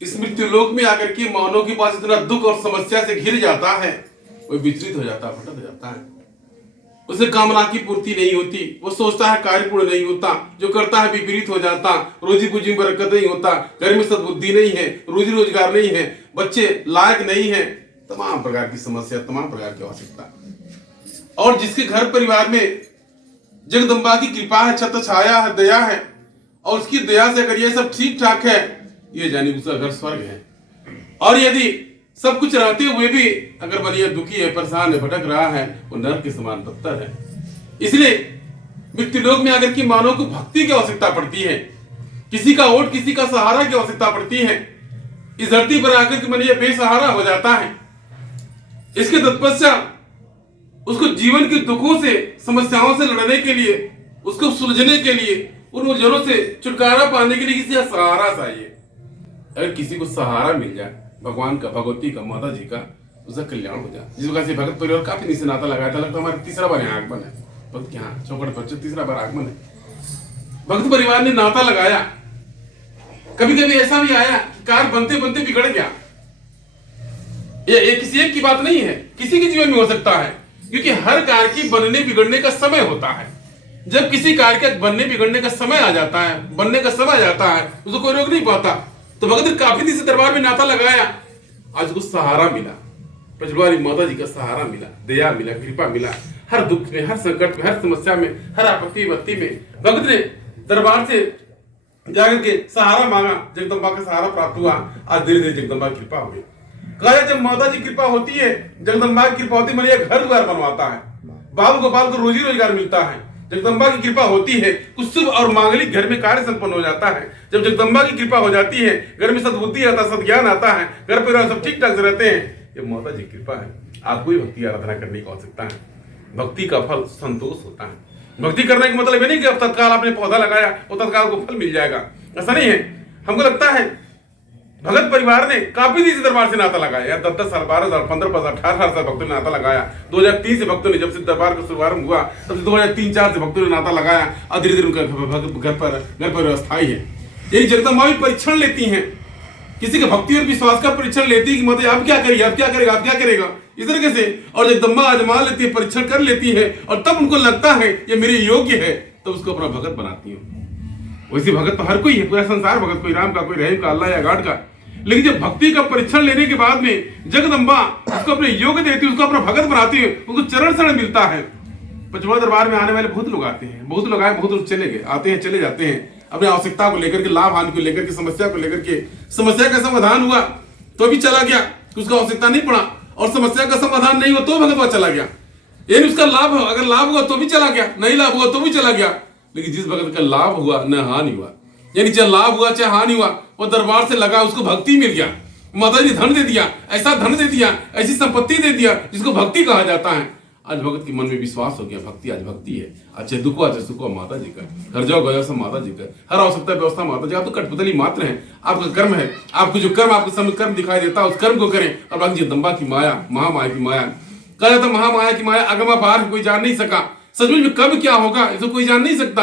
इस मृत्युलोक में आकर के मानव के पास इतना दुख और समस्या से घिर जाता है, वो विचलित हो जाता है, भटक जाता है। उसे कामना की पूर्ति नहीं होती, वो सोचता है कार्य पूर्ण नहीं होता, जो करता है विपरीत हो जाता, रोजी पूजी में बरकत नहीं होता, घर में सद्बुद्धि नहीं है, रोजी रोजगार नहीं है, बच्चे लायक नहीं है, तमाम प्रकार की समस्या, तमाम प्रकार की आवश्यकता। और जिसके घर परिवार में जगदम्बा की कृपा है, छत्र छाया है, दया है, और उसकी दया से अगर ये सब ठीक ठाक है, ये जानी उसका घर स्वर्ग है। और यदि सब कुछ रहते हुए भी अगर बनिया दुखी है, परेशान है, भटक रहा है, वो नरक के समान बदतर है। इसलिए मृत्युलोक में आकर के मानव को भक्ति की आवश्यकता पड़ती है, किसी का ओट, किसी का सहारा की आवश्यकता पड़ती है। इस धरती पर आकर के बनिया बेसहारा हो जाता है। इसके तत्पश्चात उसको जीवन के दुखों से, समस्याओं से लड़ने के लिए, उसको सुलझने के लिए, उन उलझनों से छुटकारा पाने के लिए किसी का सहारा चाहिए। अगर किसी को सहारा मिल जाए, भगवान का, भगवती का, माता जी का, उसका कल्याण हो जाए। जिस वजह से भगत परिवार काफी दिन से नाता लगाया था, लगता हमारा तीसरा बार यहाँ आगमन है, भक्त के यहाँ चौकट पर तीसरा बार आगमन है। भक्त परिवार ने नाता लगाया। कभी कभी ऐसा भी आया कि कार बनते बनते बिगड़ गया। ये किसी एक की बात नहीं है, किसी के जीवन में हो सकता है, क्योंकि हर कार की बनने बिगड़ने का समय होता है। जब किसी कार के बनने बिगड़ने का समय आ जाता है, बनने का समय आ जाता है, उसको कोई रोक नहीं पाता। तो भगत ने काफी दिन से दरबार में नाता लगाया, आज उसको सहारा मिला, प्रज्वली माता जी का सहारा मिला, दया मिला, कृपा मिला। हर दुख में, हर संकट में, हर समस्या में, हर आपत्ति विपत्ति में भगत ने दरबार से जाकर के सहारा मांगा, जगदम्बा का सहारा प्राप्त हुआ। आज धीरे धीरे जगदम्बा की कृपा हुई। कहा जब माता जी कृपा होती है, जगदम्बा की कृपा होती है, घर द्वार बनवाता है, बाल गोपाल को रोजी रोजगार मिलता है। जगदम्बा की कृपा होती है, कुछ शुभ और मांगलिक घर में कार्य संपन्न हो जाता है। जब जगदम्बा की कृपा हो जाती है, घर में सद्बुद्धि आता है, सद्ज्ञान आता है, घर परिवार सब ठीक ठाक से रहते हैं। ये माता जी की कृपा है। आपको भी भक्ति आराधना करने की आवश्यकता है। भक्ति का फल संतोष होता है। भक्ति करने का मतलब ये नहीं कि अब तत्काल आपने पौधा लगाया और तत्काल को फल मिल जाएगा, ऐसा नहीं है। हमको लगता है भगत परिवार ने काफी दिन से दरबार से नाता लगाया, 10 साल, 12 साल, 15 साल, 18 साल भक्तों ने नाता लगाया। 2003 से भक्तों ने, जब से दरबार का शुभारंभ हुआ, तब से 2003-4 से भक्तों ने नाता लगाया, और धीरे धीरे उनका घर पर अस्थायी है। यही जगदम्बा भी परीक्षण लेती हैं, किसी के भक्ति और विश्वास का परीक्षण लेती है कि मतलब आप क्या करिए, आप क्या करेगा, आप क्या करेगा, इस तरीके से। और जगदम्बा आजमा लेती है, परीक्षण कर लेती है, और तब उनको लगता है ये मेरे योग्य है, तो उसको अपना भगत बनाती है। वैसे भगत तो हर कोई है, पूरा संसार भगत, कोई राम का, कोई रहीम का, अल्लाह या गाड का। लेकिन जब भक्ति का परीक्षण लेने के बाद में जगदम्बा उसको अपने योग्य देती है, उसको अपना भगत बनाती है, उसको चरण शरण मिलता है। पचमढ़ी दरबार में आने वाले बहुत लोग आते हैं, बहुत लोग आए, बहुत लोग चले गए, आते हैं चले जाते हैं, अपनी आवश्यकता को लेकर के, लाभ हानि को लेकर के, समस्या को लेकर के। समस्या का समाधान हुआ तो भी चला गया, उसका आवश्यकता नहीं पड़ा, और समस्या का समाधान नहीं हुआ तो भगत वहां चला गया। यानी उसका लाभ, अगर लाभ हुआ तो भी चला गया, नहीं लाभ हुआ तो भी चला गया। लेकिन जिस भगत का लाभ हुआ न हानि हुआ, यानी चाहे लाभ हुआ चाहे हानि हुआ, वो दरबार से लगा, उसको भक्ति मिल गया, माता जी धन दे दिया, ऐसा धन दे दिया, ऐसी संपत्ति दे दिया जिसको भक्ति कहा जाता है। आज भगत के मन में विश्वास हो गया, भक्ति आज भक्ति है। अच्छे दुख हो, अच्छे सुख हो, माता जी का, घर जाओ गया सब माता जी का, हर आवश्यकता व्यवस्था माता जी। आप तो कठपुतली मात्र है, आपका कर्म है, आपको जो कर्म, आपके समय कर्म दिखाई देता है, उस कर्म को करें। और बाकी जगदम्बा की माया, महामाया की माया, कहा जाता महामाया की माया अगमा पार कोई जान नहीं सका। सचमुच में कब क्या होगा इसको कोई जान नहीं सकता।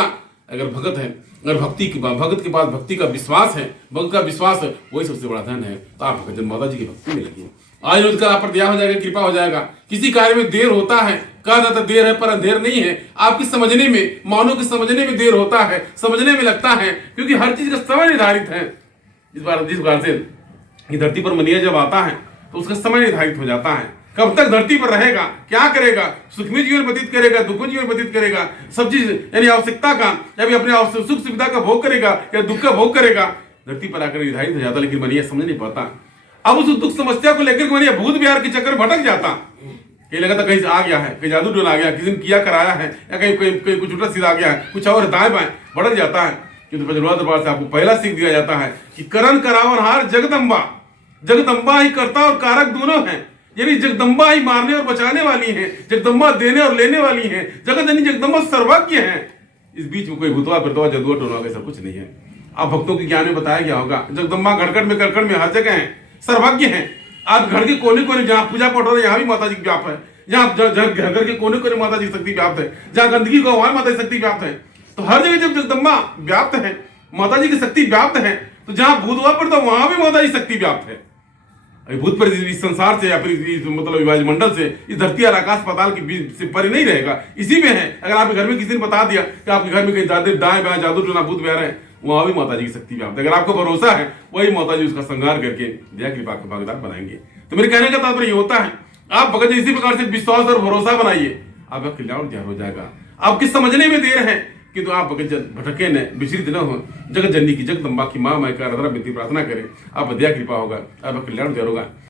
अगर भगत है, अगर भक्ति की भगत के पास भक्ति का विश्वास है, भगत का विश्वास है, वही सबसे बड़ा धन है। तो आप जब माता जी की भक्ति में लगी, आज रोज का आप पर दया हो जाएगा, कृपा हो जाएगा। किसी कार्य में देर होता है, कहा जाता देर है पर अंधेर नहीं है। आपकी समझने में, मानव के समझने में देर होता है, समझने में लगता है, क्योंकि हर चीज का समय निर्धारित है। जिस बार से ये धरती पर मनीय जब आता है तो उसका समय निर्धारित हो जाता है, कब तक धरती पर रहेगा, क्या करेगा, सुखमय जीवन व्यतीत करेगा, दुखमय जीवन व्यतीत करेगा, सब चीज यानी आवश्यकता का, या भी अपने सुख सुविधा का भोग करेगा या दुख का भोग करेगा, धरती पर आकर निर्धारित हो जाता। लेकिन मनीय समझ नहीं पाता। अब उस दुख समस्या को लेकर मनीय भूत बिहार के चक्कर भटक जाता। कहीं लगा था कहीं से आ गया है, कहीं जादू टोना आ गया, किसी ने किया कराया है, या कहीं कुछ उल्टा सीधा आ गया है, कुछ और दाएं बाएं भटक जाता है। किंतु पचमढ़ी दरबार से आपको पहला सीख दिया जाता है कि करण करावनहार जगदम्बा, जगदम्बा ही कर्ता और कारक दोनों है। यानी जगदम्बा ही मारने और बचाने वाली है, जगदम्बा देने और लेने वाली है, जगत यानी जगदम्बा सर्वज्ञ है। इस बीच में कोई भूतवा फिरतवा जदुआ टोना ऐसा कुछ नहीं है। आप भक्तों के ज्ञान में बताया गया होगा, जगदम्बा घड़कड़ में करकड़ में हर जगह है, सर्वज्ञ है। आप घर के कोने कोने जहाँ पूजा पाठ हो रहा है, यहाँ भी माता जी व्याप्त है। जहाँ घर के कोने कोने माता जी शक्ति व्याप्त है, जहाँ गंदगी को वहां माता जी शक्ति व्याप्त है। तो हर जगह जब जगदम्बा व्याप्त है, माता जी की शक्ति व्याप्त है, तो जहां भूत हुआ पर तो वहां भी माता जी शक्ति व्याप्त है। अभी भूत पर इस संसार से या फिर मतलब वायुमंडल से, इस धरती और आकाश पाताल के बीच से परे नहीं रहेगा, इसी में है। अगर आपके घर में किसी ने बता दिया कि आपके घर में कहीं दाएं बाएं जादू टोना भूत बह रहे हैं, वहां भी माता जी की शक्ति व्याप्त है। अगर आपको भरोसा है, वही माता जी उसका संहार करके दया कृपा के भागीदार बनाएंगे। तो मेरे कहने का तात्पर्य ये होता है, आप भगत जी इसी प्रकार से विश्वास और भरोसा बनाइए, आपका कल्याण ध्यान हो जाएगा। आपकी समझने में देर है किंतु आप भटके न, विचलित न हो। जगत जननी की, जगदम्बा की मां मैं का हृदय विनती प्रार्थना करें, आप दया कृपा होगा, आपका कल्याण ध्यान होगा।